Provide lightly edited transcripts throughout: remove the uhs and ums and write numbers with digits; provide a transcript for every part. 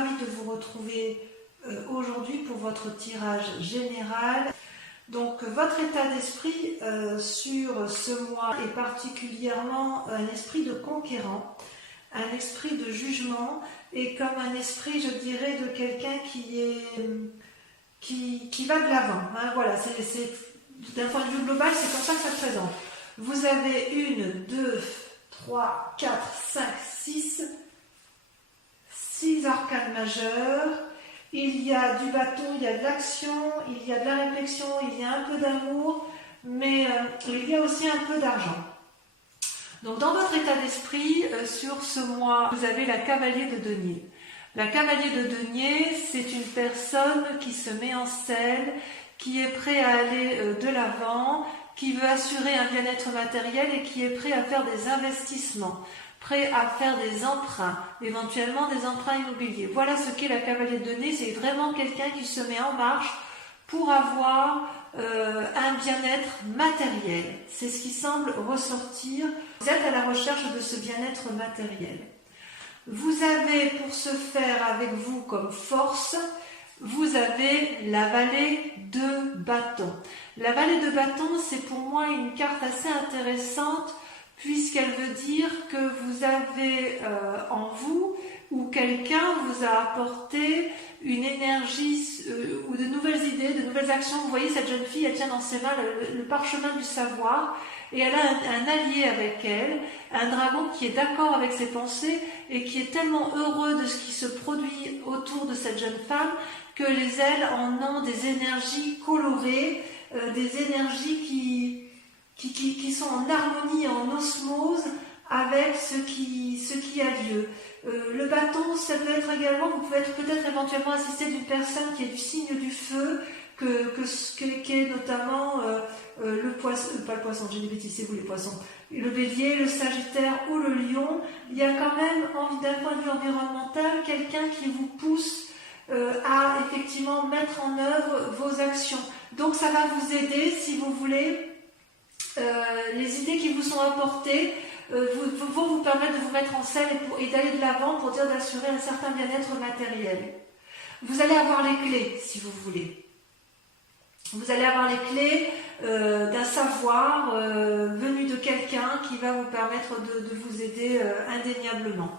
ravie de vous retrouver aujourd'hui pour votre tirage général. Donc votre état d'esprit sur ce mois est particulièrement un esprit de conquérant, un esprit de jugement et comme un esprit, je dirais, de quelqu'un qui va de l'avant. Hein, voilà, d'un point de vue global, c'est comme ça que ça se présente. Vous avez 1, 2, 3, 4, 5, 6 arcanes majeures. Il y a du bâton, il y a de l'action, il y a de la réflexion, il y a un peu d'amour, mais il y a aussi un peu d'argent. Donc dans votre état d'esprit, sur ce mois, vous avez la cavalier de denier. La cavalier de denier, c'est une personne qui se met en selle, qui est prêt à aller de l'avant, qui veut assurer un bien-être matériel et qui est prêt à faire des investissements, prêt à faire des emprunts, éventuellement des emprunts immobiliers. Voilà ce qu'est la cavalier de denier, c'est vraiment quelqu'un qui se met en marche pour avoir un bien-être matériel. C'est ce qui semble ressortir. Vous êtes à la recherche de ce bien-être matériel. Vous avez pour ce faire avec vous comme force, vous avez la vallée de bâton. La vallée de bâton, c'est pour moi une carte assez intéressante puisqu'elle veut dire que vous avez en vous ou quelqu'un vous a apporté une énergie ou de nouvelles idées, de nouvelles actions. Vous voyez, cette jeune fille, elle tient dans ses mains le parchemin du savoir et elle a un allié avec elle, un dragon qui est d'accord avec ses pensées et qui est tellement heureux de ce qui se produit autour de cette jeune femme que les ailes en ont des énergies colorées, des énergies qui sont en harmonie, en osmose avec ce qui a lieu. Le bâton, ça peut être également, vous pouvez être peut-être éventuellement assisté d'une personne qui est du signe du feu, qui est notamment le poisson, pas le poisson, j'ai des bêtises, c'est vous les poissons, le bélier, le sagittaire ou le lion. Il y a quand même, d'un point de vue environnemental, quelqu'un qui vous pousse à effectivement mettre en œuvre vos actions. Donc ça va vous aider, si vous voulez, les idées qui vous sont apportées vont vous permettre de vous mettre en selle et d'aller de l'avant pour dire d'assurer un certain bien-être matériel. Vous allez avoir les clés, si vous voulez. Vous allez avoir les clés d'un savoir venu de quelqu'un qui va vous permettre de vous aider indéniablement.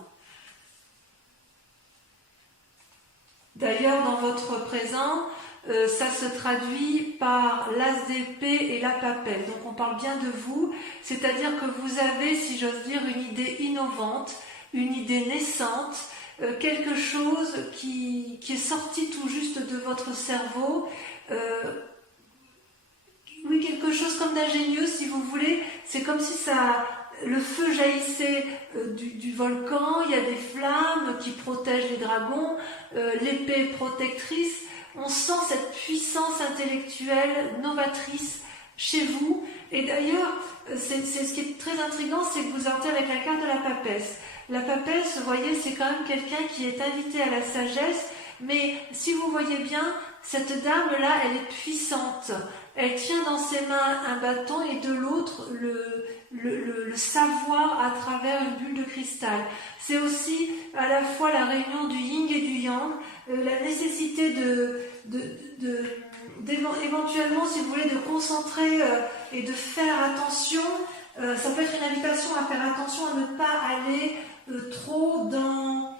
D'ailleurs, dans votre présent, ça se traduit par l'as d'épée et la papelle. Donc on parle bien de vous, c'est-à-dire que vous avez, si j'ose dire, une idée innovante, une idée naissante, quelque chose qui est sorti tout juste de votre cerveau, oui, quelque chose comme d'ingénieux, si vous voulez. C'est comme si le feu jaillissait du volcan, il y a des flammes qui protègent les dragons, l'épée protectrice. On sent cette puissance intellectuelle novatrice chez vous. Et d'ailleurs, c'est ce qui est très intriguant, c'est que vous entrez avec la carte de la papesse. La papesse, vous voyez, c'est quand même quelqu'un qui est invité à la sagesse, mais si vous voyez bien, cette dame-là, elle est puissante. Elle tient dans ses mains un bâton et de l'autre le savoir à travers une bulle de cristal. C'est aussi à la fois la réunion du yin et du yang, la nécessité éventuellement, si vous voulez, de concentrer et de faire attention. Ça peut être une invitation à faire attention à ne pas aller trop dans,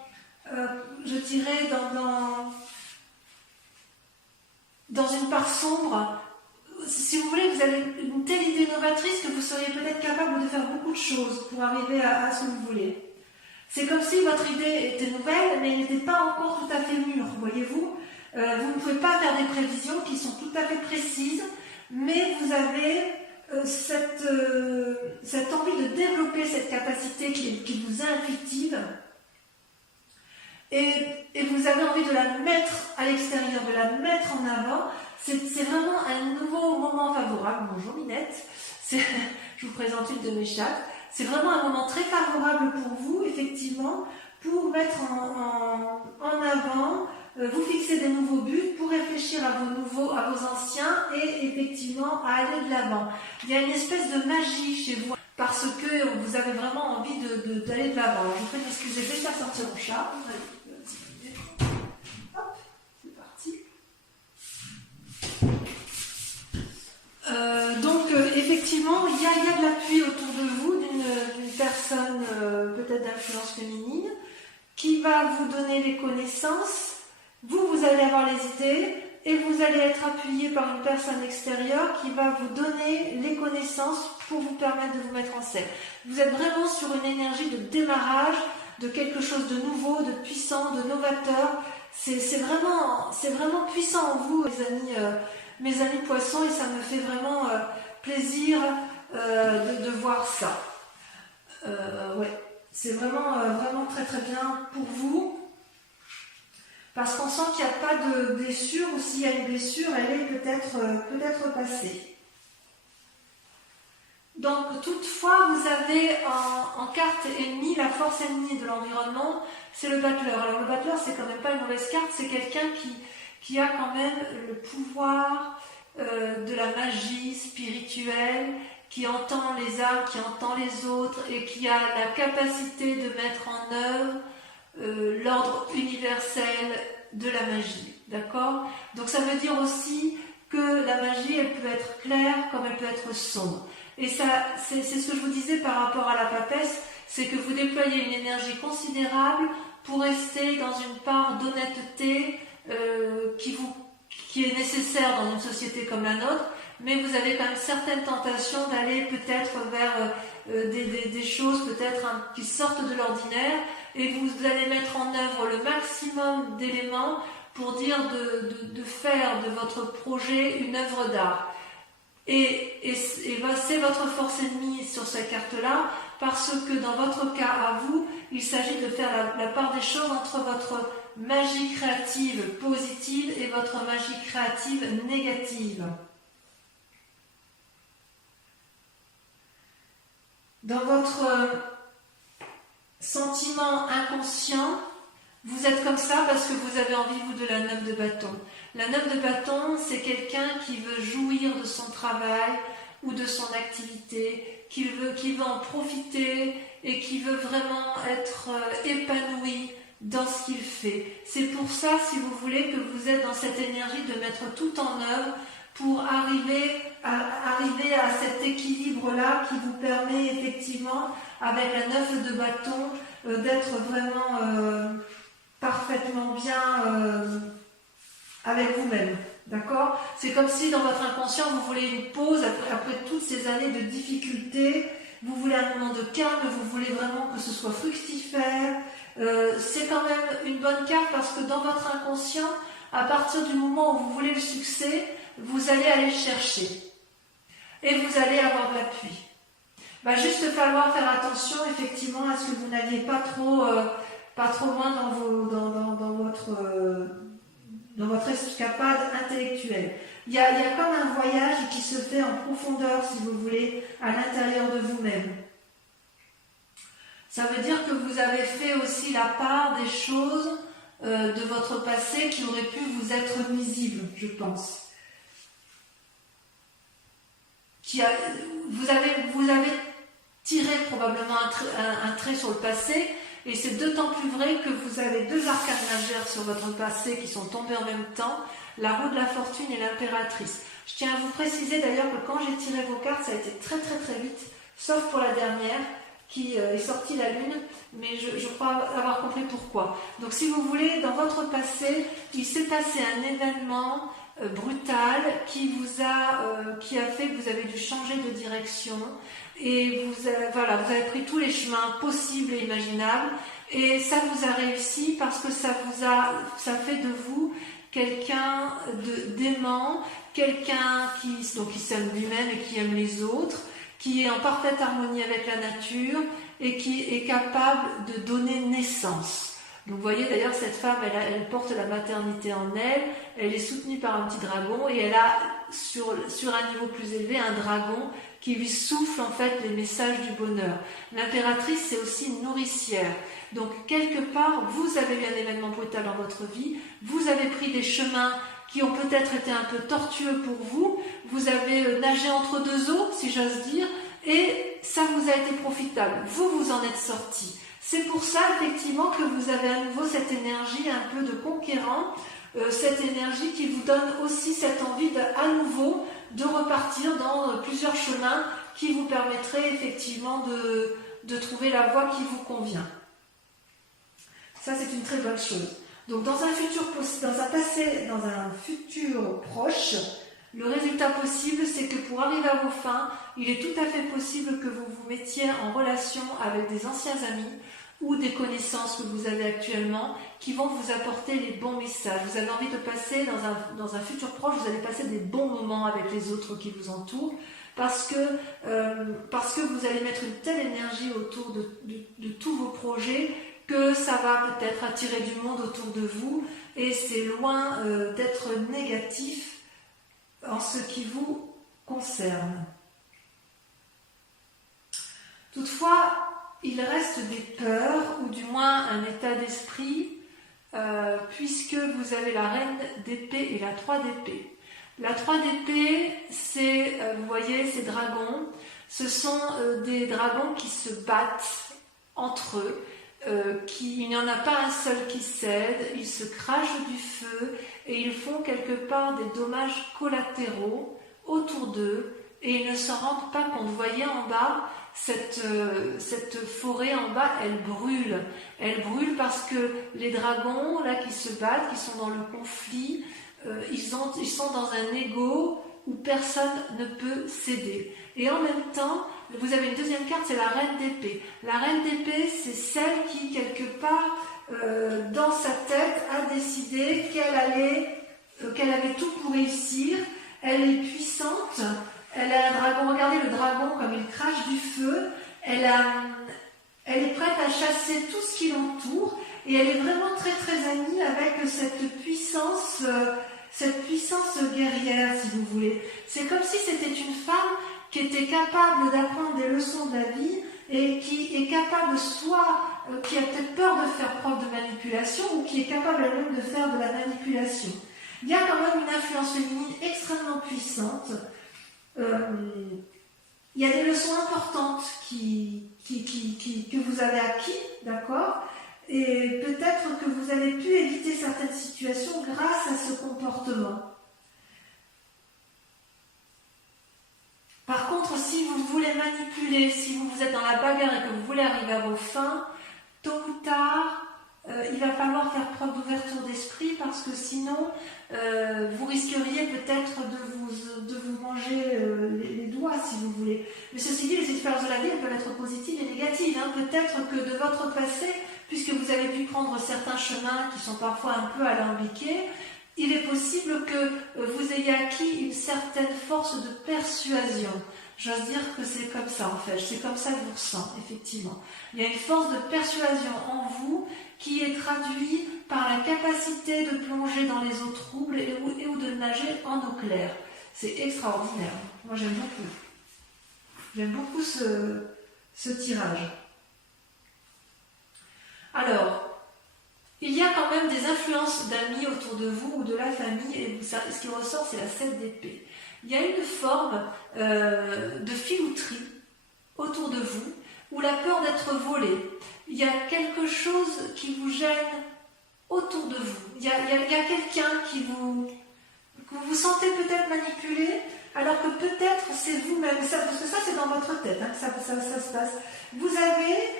je dirais, dans une part sombre. Si vous voulez, vous avez une telle idée novatrice que vous seriez peut-être capable de faire beaucoup de choses pour arriver à ce que vous voulez. C'est comme si votre idée était nouvelle, mais elle n'était pas encore tout à fait mûre, voyez-vous. Vous ne pouvez pas faire des prévisions qui sont tout à fait précises, mais vous avez cette envie de développer cette capacité qui vous est intuitive, et vous avez envie de la mettre à l'extérieur, de la mettre en avant. C'est vraiment un nouveau moment favorable. Bonjour Minette, je vous présente une de mes chattes. C'est vraiment un moment très favorable pour vous, effectivement, pour mettre en avant, vous fixer des nouveaux buts, pour réfléchir à vos anciens et effectivement à aller de l'avant. Il y a une espèce de magie chez vous parce que vous avez vraiment envie d'aller de l'avant. Je vous prie d'excuser, je vais faire sortir mon chat. Effectivement, il y a de l'appui autour de vous d'une personne peut-être d'influence féminine qui va vous donner les connaissances, vous allez avoir les idées et vous allez être appuyé par une personne extérieure qui va vous donner les connaissances pour vous permettre de vous mettre en scène. Vous êtes vraiment sur une énergie de démarrage, de quelque chose de nouveau, de puissant, de novateur. C'est vraiment puissant en vous, mes amis poissons, et ça me fait vraiment plaisir de voir ça. Ouais, c'est vraiment très très bien pour vous, parce qu'on sent qu'il n'y a pas de blessure, ou s'il y a une blessure, elle est peut-être passée. Donc toutefois, vous avez en carte ennemie, la force ennemie de l'environnement, c'est le battleur. Alors le battleur, c'est quand même pas une mauvaise carte, c'est quelqu'un qui a quand même le pouvoir de la magie spirituelle, qui entend les âmes, qui entend les autres et qui a la capacité de mettre en œuvre l'ordre universel de la magie. D'accord? Donc ça veut dire aussi que la magie, elle peut être claire comme elle peut être sombre. Et ça, c'est ce que je vous disais par rapport à la papesse, c'est que vous déployez une énergie considérable pour rester dans une part d'honnêteté qui est nécessaire dans une société comme la nôtre, mais vous avez quand même certaines tentations d'aller peut-être vers des choses peut-être qui sortent de l'ordinaire, et vous allez mettre en œuvre le maximum d'éléments pour dire de faire de votre projet une œuvre d'art. Et c'est votre force ennemie sur cette carte-là, parce que dans votre cas à vous, il s'agit de faire la part des choses entre votre magie créative positive et votre magie créative négative. Dans votre sentiment inconscient, vous êtes comme ça parce que vous avez envie, vous, de la 9 de bâton. La 9 de bâton, c'est quelqu'un qui veut jouir de son travail ou de son activité, qui veut en profiter et qui veut vraiment être épanoui dans ce qu'il fait. C'est pour ça, si vous voulez, que vous êtes dans cette énergie de mettre tout en œuvre pour arriver à cet équilibre-là qui vous permet effectivement, avec la 9 de bâton, d'être vraiment parfaitement bien avec vous-même. D'accord? C'est comme si dans votre inconscient, vous voulez une pause après toutes ces années de difficultés, vous voulez un moment de calme, vous voulez vraiment que ce soit fructifère. C'est quand même une bonne carte parce que dans votre inconscient, à partir du moment où vous voulez le succès, vous allez aller le chercher. Et vous allez avoir de l'appui. Va juste falloir faire attention effectivement à ce que vous n'alliez pas trop loin dans votre escapade intellectuelle. Il y a comme un voyage qui se fait en profondeur, si vous voulez, à l'intérieur de vous-même. Ça veut dire que vous avez fait aussi la part des choses de votre passé qui auraient pu vous être nuisibles, je pense. Vous avez tiré probablement un trait sur le passé, et c'est d'autant plus vrai que vous avez deux arcanes majeures sur votre passé qui sont tombées en même temps, la roue de la fortune et l'impératrice. Je tiens à vous préciser d'ailleurs que quand j'ai tiré vos cartes, ça a été très très très vite, sauf pour la dernière qui est sortie la lune, mais je crois avoir compris pourquoi. Donc si vous voulez, dans votre passé, il s'est passé un événement brutal qui a fait que vous avez dû changer de direction, et vous avez pris tous les chemins possibles et imaginables, et ça vous a réussi parce que ça fait de vous quelqu'un d'aimant, quelqu'un qui s'aime lui-même et qui aime les autres, qui est en parfaite harmonie avec la nature et qui est capable de donner naissance. Donc vous voyez d'ailleurs cette femme, elle porte la maternité en elle, elle est soutenue par un petit dragon, et elle a sur un niveau plus élevé un dragon qui lui souffle en fait les messages du bonheur. L'impératrice, c'est aussi une nourricière. Donc quelque part, vous avez eu un événement brutal dans votre vie, vous avez pris des chemins qui ont peut-être été un peu tortueux pour vous, vous avez nagé entre deux eaux, si j'ose dire, et ça vous a été profitable. Vous en êtes sorti. C'est pour ça, effectivement, que vous avez à nouveau cette énergie un peu de conquérant, cette énergie qui vous donne aussi cette envie à nouveau de repartir dans plusieurs chemins qui vous permettraient effectivement de trouver la voie qui vous convient. Ça, c'est une très bonne chose. Donc, dans un futur proche, le résultat possible, c'est que pour arriver à vos fins, il est tout à fait possible que vous vous mettiez en relation avec des anciens amis ou des connaissances que vous avez actuellement qui vont vous apporter les bons messages. Vous avez envie de passer dans un futur proche, vous allez passer des bons moments avec les autres qui vous entourent parce que vous allez mettre une telle énergie autour de tous vos projets que ça va peut-être attirer du monde autour de vous et c'est loin d'être négatif en ce qui vous concerne. Toutefois, il reste des peurs, ou du moins un état d'esprit, puisque vous avez la reine d'épée et la 3 d'épée. La 3 d'épée, c'est, vous voyez, ces dragons, ce sont des dragons qui se battent entre eux, il n'y en a pas un seul qui cède, ils se crachent du feu et ils font quelque part des dommages collatéraux autour d'eux et ils ne s'en rendent pas compte. Vous voyez en bas, cette forêt en bas, elle brûle. Elle brûle parce que les dragons là qui se battent, qui sont dans le conflit, ils sont dans un ego où personne ne peut céder. Et en même temps, vous avez une deuxième carte, c'est la reine d'épée. La reine d'épée, c'est celle qui, quelque part, dans sa tête, a décidé qu'elle avait tout pour réussir. Elle est puissante, elle a un dragon. Regardez le dragon comme il crache du feu. Elle est prête à chasser tout ce qui l'entoure. Et elle est vraiment très très amie avec cette puissance guerrière, si vous voulez. C'est comme si c'était une femme qui était capable d'apprendre des leçons de la vie et qui est capable qui a peut-être peur de faire preuve de manipulation ou qui est capable elle-même de faire de la manipulation. Il y a quand même une influence féminine extrêmement puissante. Il y a des leçons importantes que vous avez acquis, d'accord ? Et peut-être que vous avez pu éviter certaines situations grâce à ce comportement. Par contre, si vous voulez manipuler, si vous êtes dans la bagarre et que vous voulez arriver à vos fins, tôt ou tard, il va falloir faire preuve d'ouverture d'esprit parce que sinon, vous risqueriez peut-être de vous manger les doigts, si vous voulez. Mais ceci dit, les expériences de la vie, elles peuvent être positives et négatives. Peut-être que de votre passé, puisque vous avez pu prendre certains chemins qui sont parfois un peu alambiqués, il est possible que vous ayez acquis une certaine force de persuasion. J'ose dire que c'est comme ça en fait, c'est comme ça que je vous ressens, effectivement. Il y a une force de persuasion en vous qui est traduite par la capacité de plonger dans les eaux troubles et ou de nager en eau claire. C'est extraordinaire. Moi j'aime beaucoup. J'aime beaucoup ce tirage. Alors, il y a quand même des influences d'amis autour de vous ou de la famille, et ce qui ressort, c'est la 7 d'épée. Il y a une forme de filouterie autour de vous, ou la peur d'être volé. Il y a quelque chose qui vous gêne autour de vous. Il y a quelqu'un que vous sentez peut-être manipulé, alors que peut-être c'est vous-même. Parce que ça, c'est dans votre tête que ça se passe. Vous avez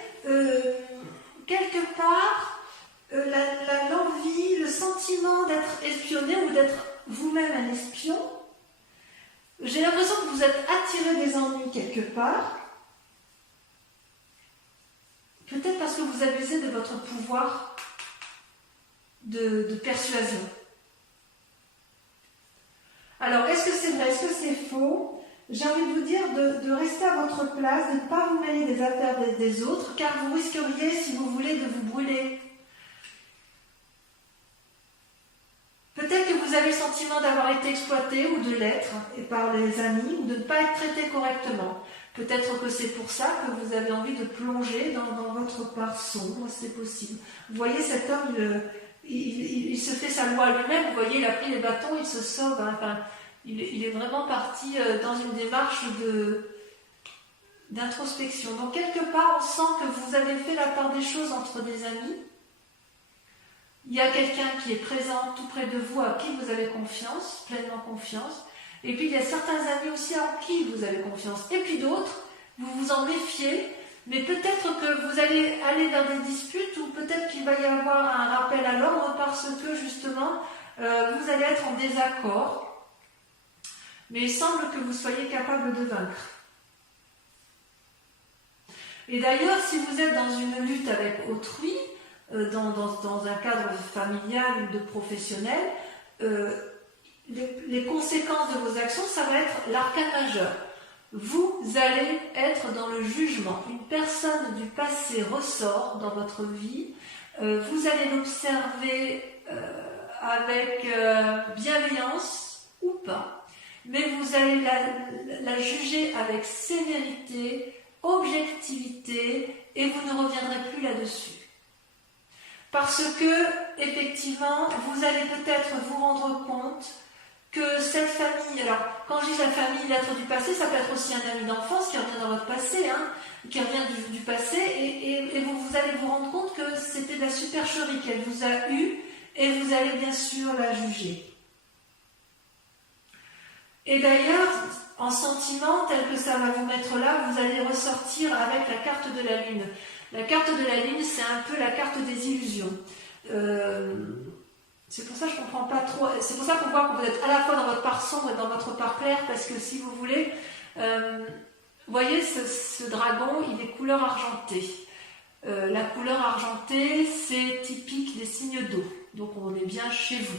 quelque part l'envie, le sentiment d'être espionné ou d'être vous-même un espion. J'ai l'impression que vous êtes attiré des ennuis quelque part. Peut-être parce que vous abusez de votre pouvoir de persuasion. Alors, est-ce que c'est vrai, est-ce que c'est faux ? J'ai envie de vous dire de rester à votre place, de ne pas vous mêler des affaires des autres, car vous risqueriez, si vous voulez, de vous brûler. Peut-être que vous avez le sentiment d'avoir été exploité ou de l'être et par les amis ou de ne pas être traité correctement. Peut-être que c'est pour ça que vous avez envie de plonger dans votre part sombre, c'est possible. Vous voyez, cet homme, il se fait sa loi lui-même, vous voyez, il a pris les bâtons, il se sauve. Enfin, il est vraiment parti dans une démarche d'introspection. Donc quelque part, on sent que vous avez fait la part des choses entre des amis. Il y a quelqu'un qui est présent tout près de vous, à qui vous avez confiance, pleinement confiance. Et puis il y a certains amis aussi en qui vous avez confiance. Et puis d'autres, vous vous en méfiez, mais peut-être que vous allez aller vers des disputes ou peut-être qu'il va y avoir un rappel à l'ordre parce que justement, vous allez être en désaccord. Mais il semble que vous soyez capable de vaincre. Et d'ailleurs, si vous êtes dans une lutte avec autrui, dans un cadre familial ou de professionnel, les conséquences de vos actions, ça va être l'arcane majeur. Vous allez être dans le jugement. Une personne du passé ressort dans votre vie. Vous allez l'observer avec bienveillance ou pas. Mais vous allez la juger avec sévérité, objectivité, et vous ne reviendrez plus là-dessus. Parce que, effectivement, vous allez peut-être vous rendre compte que cette famille, alors quand je dis la famille, l'être du passé, ça peut être aussi un ami d'enfance qui revient dans votre passé, qui revient du passé, et vous allez vous rendre compte que c'était de la supercherie qu'elle vous a eue, et vous allez bien sûr la juger. Et d'ailleurs, en sentiment tel que ça va vous mettre là, vous allez ressortir avec la carte de la Lune. La carte de la Lune, c'est un peu la carte des illusions. C'est pour ça que je ne comprends pas trop. C'est pour ça qu'on voit que vous êtes à la fois dans votre part sombre et dans votre part claire, parce que si vous voulez, vous voyez, ce dragon, il est couleur argentée. La couleur argentée, c'est typique des signes d'eau. Donc on est bien chez vous.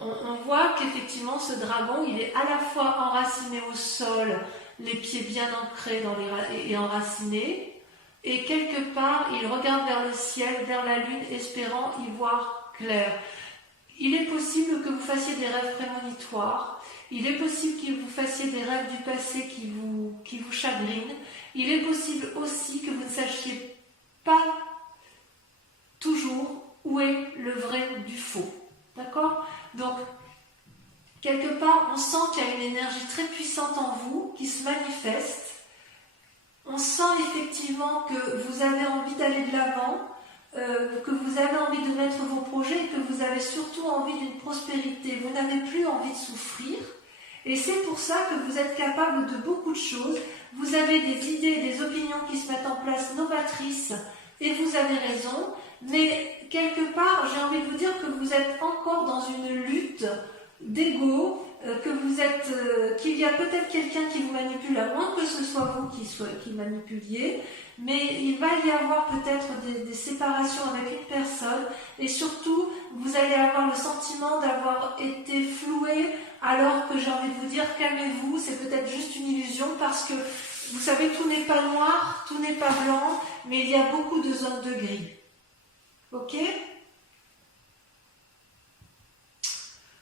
On voit qu'effectivement ce dragon, il est à la fois enraciné au sol, les pieds bien ancrés et enracinés, et quelque part il regarde vers le ciel, vers la lune, espérant y voir clair. Il est possible que vous fassiez des rêves prémonitoires, il est possible que vous fassiez des rêves du passé qui vous chagrinent, il est possible aussi que vous ne sachiez pas toujours où est le vrai du faux. D'accord ? Donc, quelque part, on sent qu'il y a une énergie très puissante en vous qui se manifeste. On sent effectivement que vous avez envie d'aller de l'avant, que vous avez envie de mettre vos projets et que vous avez surtout envie d'une prospérité. Vous n'avez plus envie de souffrir. Et c'est pour ça que vous êtes capable de beaucoup de choses. Vous avez des idées, des opinions qui se mettent en place novatrices et vous avez raison. Mais quelque part, j'ai envie de vous dire que vous êtes encore dans une lutte d'ego, qu'il y a peut-être quelqu'un qui vous manipule, à moins que ce soit vous qui manipuliez, mais il va y avoir peut-être des séparations avec une personne, et surtout, vous allez avoir le sentiment d'avoir été floué, alors que j'ai envie de vous dire, calmez-vous, c'est peut-être juste une illusion, parce que, vous savez, tout n'est pas noir, tout n'est pas blanc, mais il y a beaucoup de zones de gris. Ok ?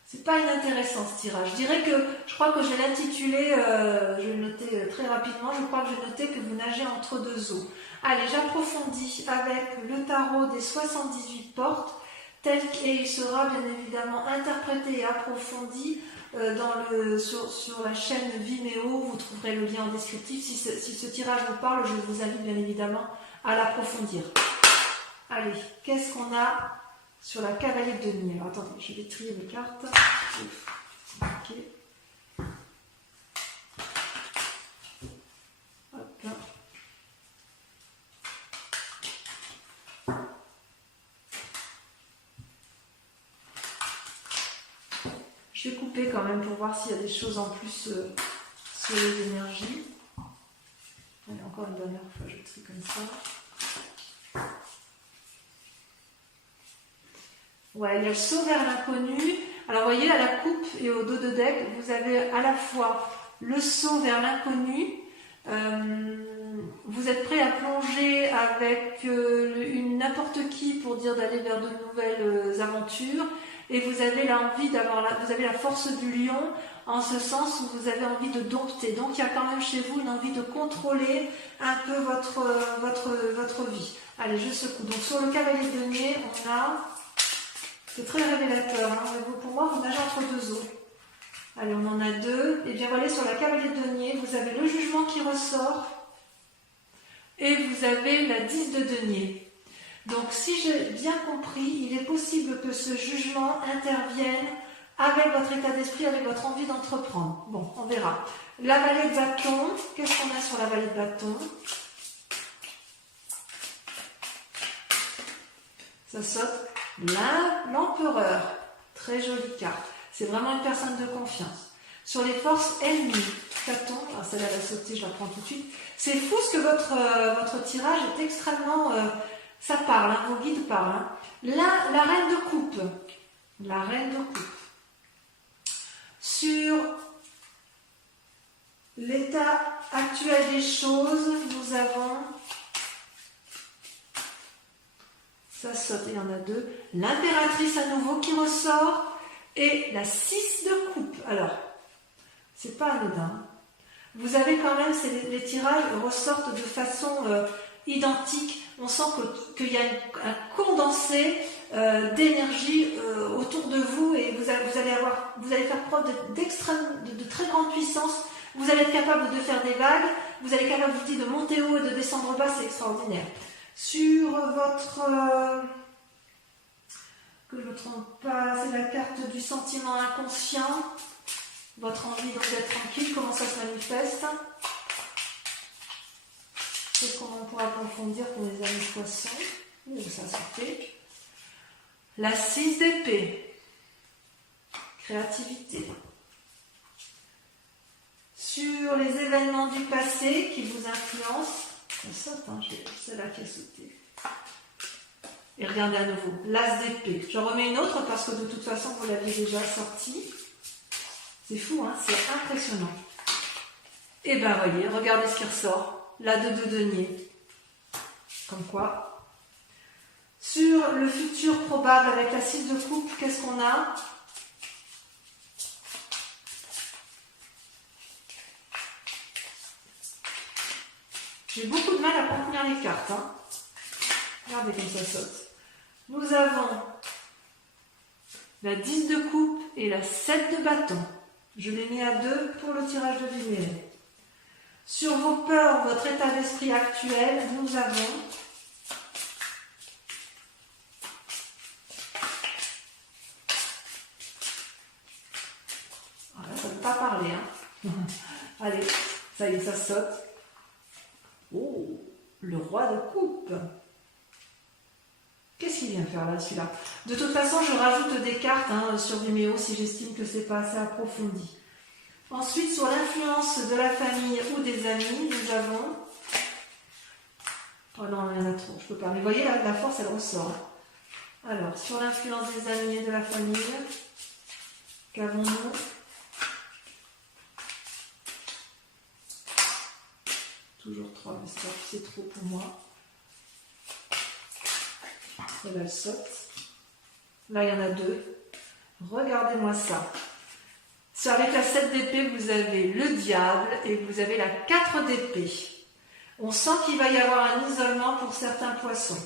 C'est pas inintéressant ce tirage. Je crois que je vais l'intituler, je vais le noter très rapidement, je crois que je vais noter que vous nagez entre deux eaux. Allez, j'approfondis avec le tarot des 78 portes, tel qu'il sera bien évidemment interprété et approfondi sur la chaîne Vimeo. Vous trouverez le lien en descriptif. Si ce tirage vous parle, je vous invite bien évidemment à l'approfondir. Allez, qu'est-ce qu'on a sur la cavalier de denier? Alors attendez, je vais trier mes cartes. Ok. Hop là. Je vais couper quand même pour voir s'il y a des choses en plus sur les énergies. Allez, encore une dernière fois, je trie comme ça. Ouais, il y a le saut vers l'inconnu. Alors, vous voyez, à la coupe et au dos de deck, vous avez à la fois le saut vers l'inconnu. Vous êtes prêt à plonger avec n'importe qui pour dire d'aller vers de nouvelles aventures. Et vous avez vous avez la force du lion, en ce sens où vous avez envie de dompter. Donc, il y a quand même chez vous une envie de contrôler un peu votre vie. Allez, je secoue. Donc, sur le cavalier de denier, on a... C'est très révélateur, hein. Pour moi, vous nagez entre deux eaux. Allez, on en a deux. Et bien voilà, sur la cavalier de denier, vous avez le jugement qui ressort et vous avez la 10 de denier. Donc, si j'ai bien compris, il est possible que ce jugement intervienne avec votre état d'esprit, avec votre envie d'entreprendre. Bon, on verra. La vallée de bâton, qu'est-ce qu'on a sur la vallée de bâton? Ça saute l'empereur. Très jolie carte. C'est vraiment une personne de confiance. Sur les forces ennemies, bâton, alors celle-là va sauter, je la prends tout de suite. C'est fou ce que votre tirage est extrêmement... ça parle, hein, vos guides parlent. Hein. Là, la reine de coupe. La reine de coupe. Sur l'état actuel des choses, nous avons... Ça saute, il y en a deux. L'impératrice à nouveau qui ressort. Et la 6 de coupe. Alors, c'est pas anodin. Vous avez quand même, les tirages ressortent de façon identique. On sent qu'il y a un condensé d'énergie autour de vous et vous allez faire preuve de très grande puissance. Vous allez être capable de faire des vagues. Vous allez être capable de monter haut et de descendre bas. C'est extraordinaire. Sur votre... que je ne me trompe pas, c'est la carte du sentiment inconscient. Votre envie donc d'être tranquille, comment ça se manifeste? Qu'est-ce qu'on pourra approfondir pour les amis poissons? Ça se fait. La 6 d'épée. Créativité. Sur les événements du passé qui vous influencent. Ça saute, hein, c'est là qui a sauté. Et regardez à nouveau, l'as d'épée. J'en remets une autre parce que de toute façon, vous l'aviez déjà sortie. C'est fou, hein, c'est impressionnant. Et ben voyez, regardez ce qui ressort. La 2 de denier. Comme quoi. Sur le futur probable avec la 6 de coupe, qu'est-ce qu'on a? J'ai beaucoup de mal à contenir les cartes. Hein. Regardez comme ça saute. Nous avons la 10 de coupe et la 7 de bâton. Je l'ai mis à 2 pour le tirage de lumière. Sur vos peurs, votre état d'esprit actuel, nous avons voilà, ça ne veut pas parler. Hein. Allez, ça y est, ça saute. Oh, le roi de coupe. Qu'est-ce qu'il vient faire là, celui-là? De toute façon, je rajoute des cartes hein, sur Vimeo si j'estime que c'est pas assez approfondi. Ensuite, sur l'influence de la famille ou des amis, nous avons... Oh non, il y en a trop, je peux pas. Mais vous voyez, la force, elle ressort. Alors, sur l'influence des amis et de la famille, qu'avons-nous? Toujours 3, mais c'est trop pour moi. Celle-là, elle saute. Là, il y en a 2. Regardez-moi ça. Avec la 7 d'épée, vous avez le diable et vous avez la 4 d'épée. On sent qu'il va y avoir un isolement pour certains poissons.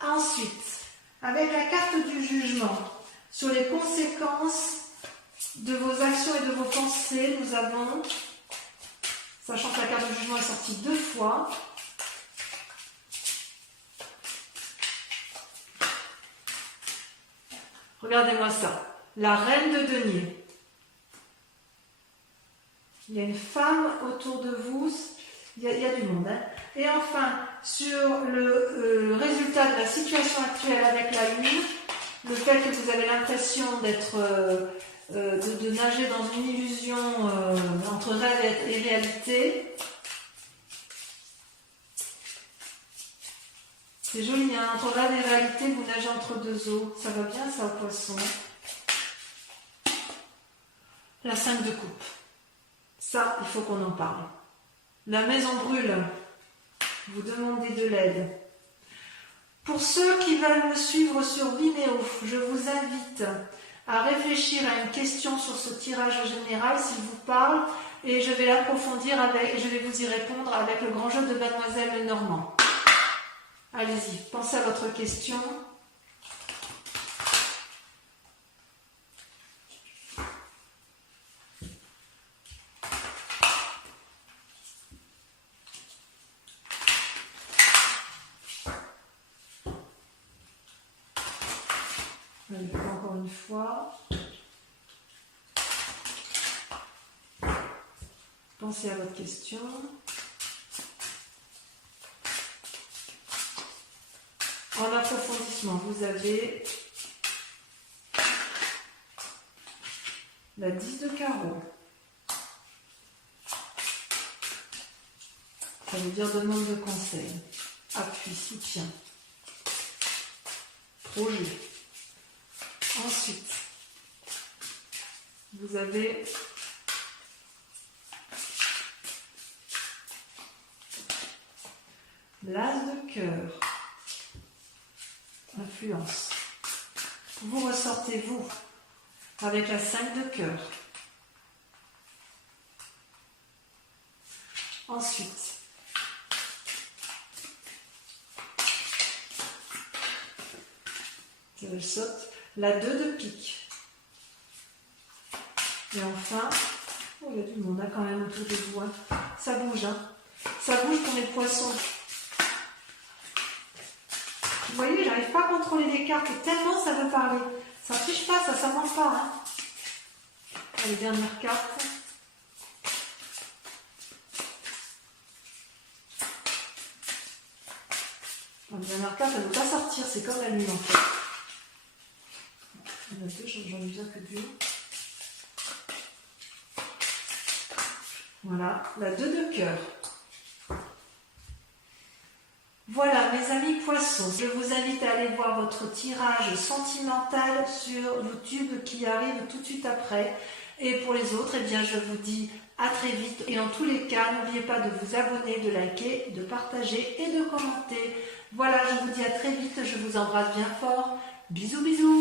Ensuite, avec la carte du jugement, sur les conséquences de vos actions et de vos pensées, nous avons, sachant que la carte du jugement est sortie 2 fois, regardez-moi ça, la reine de denier. Il y a une femme autour de vous, il y a du monde. Hein. Et enfin, sur le résultat de la situation actuelle avec la lune, le fait que vous avez l'impression d'être, de nager dans une illusion entre rêve et réalité, c'est joli, hein. Entre rêve et réalité, vous nagez entre deux eaux. Ça va bien, ça, poisson. La 5 de coupe. Ça, il faut qu'on en parle. La maison brûle. Vous demandez de l'aide. Pour ceux qui veulent me suivre sur Vimeo, je vous invite à réfléchir à une question sur ce tirage général, s'il vous parle, et je vais l'approfondir et je vais vous y répondre avec le grand jeu de Mademoiselle Lenormand. Allez-y, pensez à votre question. Encore une fois. Pensez à votre question. En approfondissement, vous avez la 10 de carreau. Ça veut dire demande de conseil, appui, soutien, projet. Ensuite, vous avez l'as de cœur, influence. Vous ressortez vous avec la 5 de cœur. Ensuite, je saute la 2 de pique. Et enfin, oh, il y a du monde quand même autour de vous. Ça bouge, hein. Ça bouge pour mes poissons. Vous voyez, j'arrive pas à contrôler les cartes tellement ça veut parler. Ça ne triche pas, ça ment pas. Hein. Les dernières cartes. La dernière carte, elle ne veut pas sortir, c'est comme la lune en fait. Il y en a deux, j'en ai besoin que d'une. Voilà, la 2 de cœur. Voilà, mes amis poissons, je vous invite à aller voir votre tirage sentimental sur YouTube qui arrive tout de suite après. Et pour les autres, eh bien, je vous dis à très vite. Et en tous les cas, n'oubliez pas de vous abonner, de liker, de partager et de commenter. Voilà, je vous dis à très vite, je vous embrasse bien fort. Bisous, bisous.